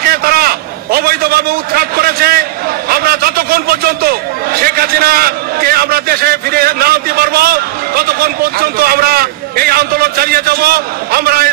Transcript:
থেকে তারা অবৈধভাবে উৎখাত করেছে। আমরা যতক্ষণ পর্যন্ত শেখ হাসিনাকে আমরা দেশে ফিরে না আনতে পারবো ততক্ষণ পর্যন্ত আমরা এই আন্দোলন চালিয়ে যাব। আমরা এই